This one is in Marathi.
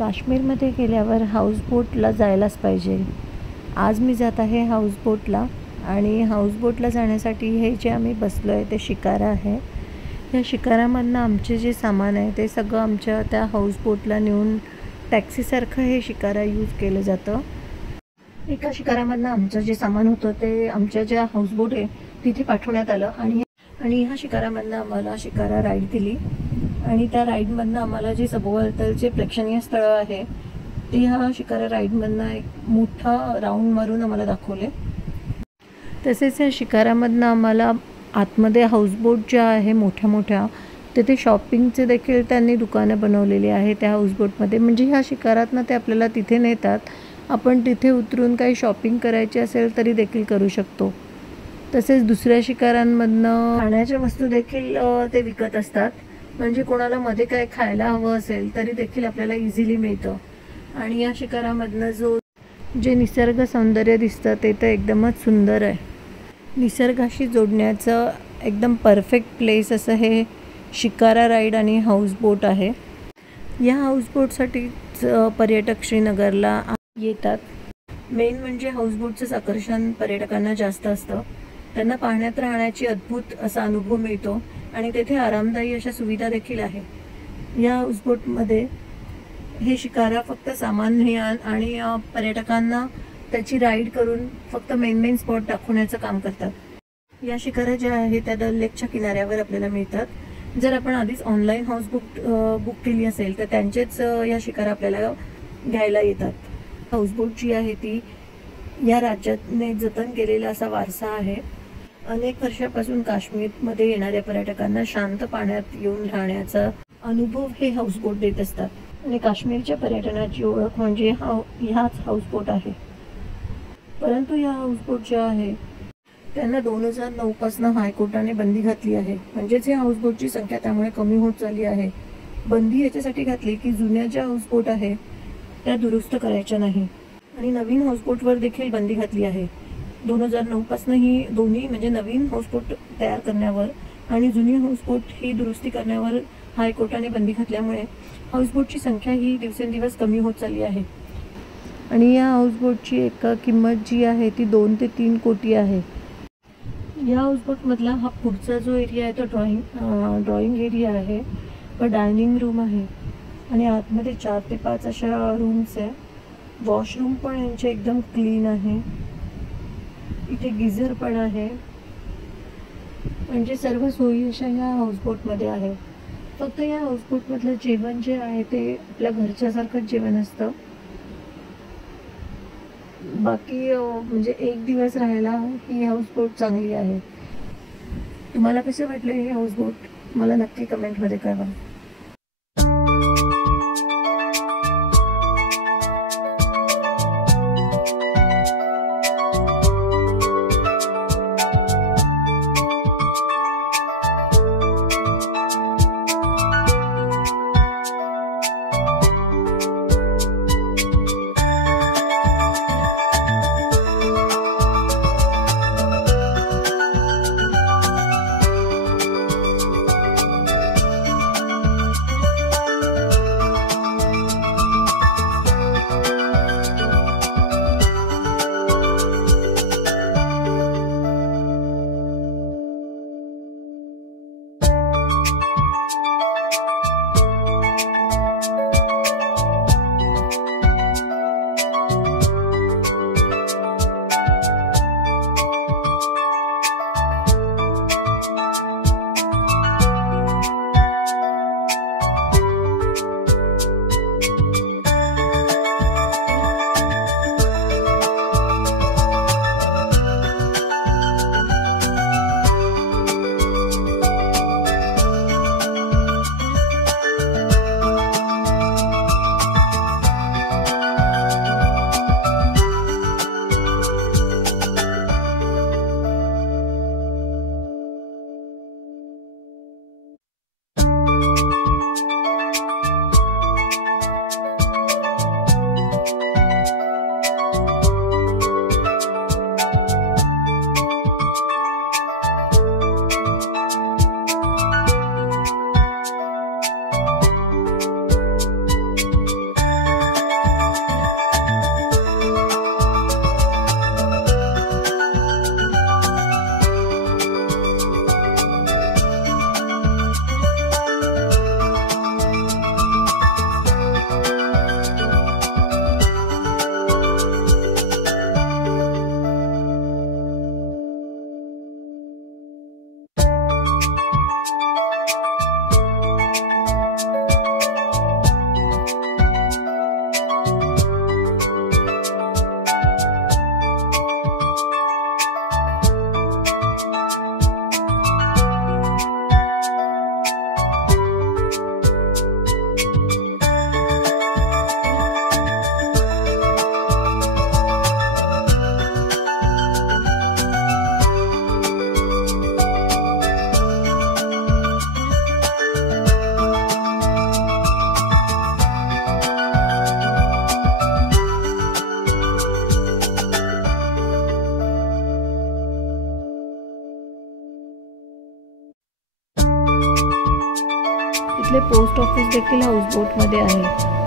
काश्मीरमध्ये गेल्यावर हाऊसबोटला जायलाच पाहिजे. आज मी जात आहे हाऊसबोटला आणि हाऊसबोटला जाण्यासाठी हे जे आम्ही बसलो आहे ते शिकारा आहे. या शिकारामधनं आमचे जे सामान आहे ते सगळं आमच्या त्या हाऊसबोटला नेऊन टॅक्सीसारखं हे शिकारा यूज केलं जातं. एका शिकारामधनं आमचं जे सामान होतं ते आमच्या ज्या हाऊसबोट आहे तिथे पाठवण्यात आलं आणि ह्या शिकारामधनं आम्हाला शिकारा राईड दिली आणि त्या राईडमधनं आम्हाला जे सभोवतालचे प्रेक्षणीय स्थळं आहे ते ह्या शिकारा राईडमधनं एक मोठा राऊंड मारून आम्हाला दाखवले. तसेच या शिकारामधनं आम्हाला आतमध्ये हाऊसबोट ज्या आहे मोठ्या मोठ्या तिथे शॉपिंगचे देखील त्यांनी दुकानं बनवलेली आहे त्या हाऊसबोटमध्ये. म्हणजे ह्या शिकारातनं ते आपल्याला तिथे नेतात. आपण तिथे उतरून काही शॉपिंग करायची असेल तरी देखील करू शकतो. तसेच दुसऱ्या शिकारांमधनं खाण्याच्या वस्तू देखील ते विकत असतात. म्हणजे कोणाला मध्ये काय खायला हवं असेल तरी देखील आपल्याला इझिली मिळतं. आणि या शिकारामधनं जे निसर्ग सौंदर्य दिसतं ते तर एकदमच सुंदर आहे. निसर्गाशी जोडण्याचं एकदम परफेक्ट प्लेस असं हे शिकारा राईड आणि हाऊसबोट आहे. या हाऊसबोटसाठीच पर्यटक श्रीनगरला येतात. मेन म्हणजे हाऊसबोटचंच आकर्षण पर्यटकांना जास्त असतं. त्यांना पाण्यात राहण्याची अद्भुत असा अनुभव मिळतो आणि तेथे आरामदायी अशा सुविधा देखील आहे. या हाऊसबोटमध्ये हे शिकारा फक्त सामान नेण्यान आणि पर्यटकांना त्याची राईड करून फक्त मेन स्पॉट दाखवण्याचं काम करतात. या शिकारा ज्या आहेत त्या दल लेकच्या किनाऱ्यावर आपल्याला मिळतात. जर आपण आधीच ऑनलाईन हाऊसबोट बुक केली असेल तर त्यांचेच या शिकारा आपल्याला घ्यायला येतात. हाऊसबोट जी आहे ती या राज्याने जतन केलेला असा वारसा आहे. अनेक वर्षापासून काश्मीरमध्ये येणाऱ्या पर्यटकांना शांत पाण्यात येऊन राहण्याचा अनुभव हे हाऊसबोट देत असतात. आणि काश्मीरच्या पर्यटनाची ओळख म्हणजे ह्याच हाऊसबोट आहे. परंतु या हाऊसबोट ज्या आहे त्यांना 2009 पासून हायकोर्टाने बंदी घातली आहे. म्हणजेच या हाऊसबोटची संख्या त्यामुळे कमी होत चालली आहे. बंदी याच्यासाठी घातली की जुन्या ज्या हाऊसबोट आहे त्या दुरुस्त करायच्या नाही आणि नवीन हाऊसबोटवर देखील बंदी घातली आहे. 2009 पासून ही दोन्ही म्हणजे नवीन हाऊसबोट तयार करण्यावर आणि जुनी हाऊसबोट ही दुरुस्ती करण्यावर हायकोर्टाने बंदी घातल्यामुळे हाऊसबोटची संख्या ही दिवसेंदिवस कमी होत चालली आहे. आणि या हाऊसबोटची एक किंमत जी आहे ती 2 ते 3 कोटी आहे. या हाऊसबोटमधला हा पुढचा जो एरिया आहे तो ड्रॉइंग एरिया आहे व डायनिंग रूम आहे आणि आतमध्ये 4 ते 5 अशा रूम्स आहे. वॉशरूम पण यांचे एकदम क्लीन आहे. इथे गिझर पण आहे. म्हणजे सर्व सोयी अशा ह्या हाऊसबोटमध्ये आहे. फक्त या हाऊसबोटमधलं जेवण जे आहे ते आपल्या घरच्यासारखंच जेवण असतं. बाकी म्हणजे एक दिवस राहायला ही हाऊसबोट चांगली आहे. तुम्हाला कसं वाटलं हे हाऊसबोट मला नक्की कमेंटमध्ये कळवा. इथले पोस्ट ऑफिस देखील हाऊसबोटमध्ये आहे.